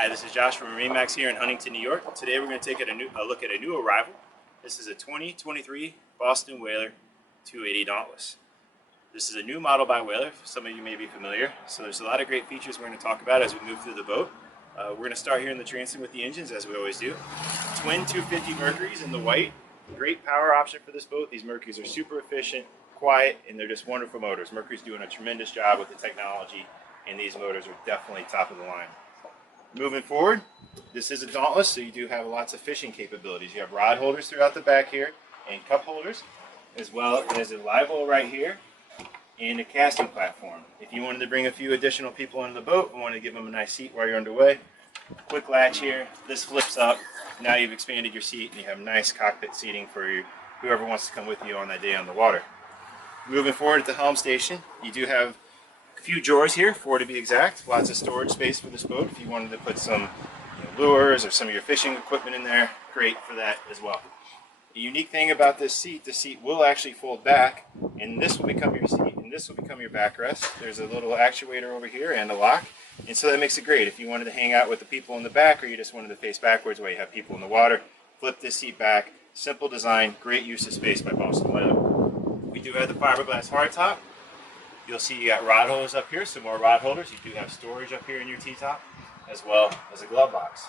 Hi, this is Josh from MarineMax here in Huntington, New York. Today we're going to take a look at a new arrival. This is a 2023 Boston Whaler 280 Dauntless. This is a new model by Whaler. Some of you may be familiar. So there's a lot of great features we're going to talk about as we move through the boat. We're going to start here in the transom with the engines, as we always do. Twin 250 Mercuries in the white. Great power option for this boat. These Mercuries are super efficient, quiet, and they're just wonderful motors. Mercury's doing a tremendous job with the technology, and these motors are definitely top of the line. Moving forward, this is a Dauntless, so you do have lots of fishing capabilities. You have rod holders throughout the back here and cup holders, as well as a live well right here and a casting platform. If you wanted to bring a few additional people into the boat and want to give them a nice seat while you're underway, quick latch here, this flips up. Now you've expanded your seat and you have nice cockpit seating for whoever wants to come with you on that day on the water. Moving forward at the helm station, you do have a few drawers here, 4 to be exact. Lots of storage space for this boat. If you wanted to put some lures or some of your fishing equipment in there, great for that as well. The unique thing about this seat, the seat will actually fold back, and this will become your seat, and this will become your backrest. There's a little actuator over here and a lock, and so that makes it great. If you wanted to hang out with the people in the back, or you just wanted to face backwards while you have people in the water, flip this seat back. Simple design, great use of space by Boston Whaler. We do have the fiberglass hardtop. You'll see you got rod holders up here, some more rod holders. You do have storage up here in your T-top, as well as a glove box.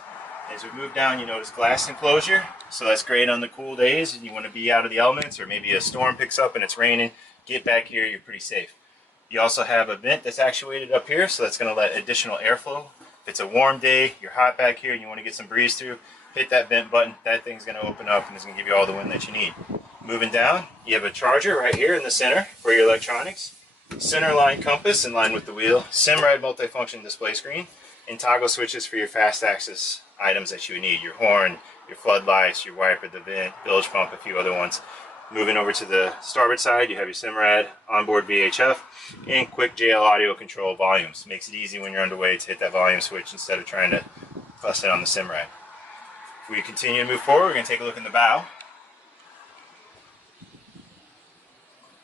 As we move down, you notice glass enclosure, so that's great on the cool days and you want to be out of the elements, or maybe a storm picks up and it's raining. Get back here, you're pretty safe. You also have a vent that's actuated up here, so that's going to let additional airflow. If it's a warm day, you're hot back here and you want to get some breeze through, hit that vent button. That thing's going to open up and it's going to give you all the wind that you need. Moving down, you have a charger right here in the center for your electronics. Center line compass in line with the wheel, Simrad multifunction display screen, and toggle switches for your fast access items that you need. Your horn, your floodlights, your wiper, the vent, bilge pump, a few other ones. Moving over to the starboard side, you have your Simrad, onboard VHF, and quick JL audio control volumes. Makes it easy when you're underway to hit that volume switch instead of trying to fuss it on the Simrad. If we continue to move forward, we're going to take a look in the bow.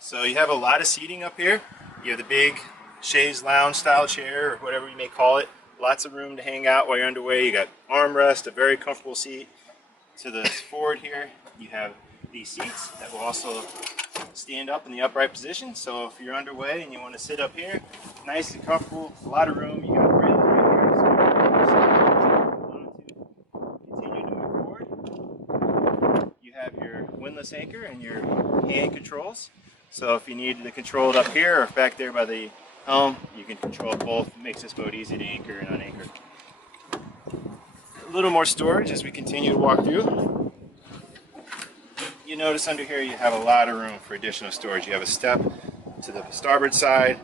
So you have a lot of seating up here. You have the big chaise lounge style chair, or whatever you may call it. Lots of room to hang out while you're underway. You got armrest, a very comfortable seat. To the forward here, you have these seats that will also stand up in the upright position. So if you're underway and you want to sit up here, nice and comfortable, a lot of room. You got rails right here. So continue to move forward. You have your windlass anchor and your hand controls. So if you need to control it up here or back there by the helm, you can control both. It makes this boat easy to anchor and unanchor. A little more storage as we continue to walk through. You notice under here you have a lot of room for additional storage. You have a step to the starboard side,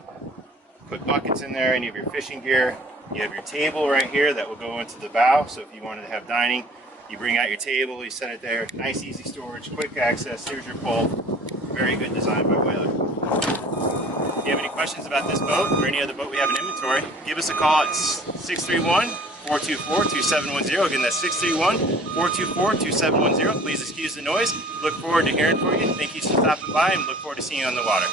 put buckets in there, and you have your fishing gear. You have your table right here that will go into the bow, so if you wanted to have dining, you bring out your table, you set it there. Nice easy storage, quick access. Here's your pole. Very good design by Whaler. If you have any questions about this boat or any other boat we have in inventory, give us a call at 631-424-2710. Again, that's 631-424-2710. Please excuse the noise. Look forward to hearing from you. Thank you for stopping by and look forward to seeing you on the water.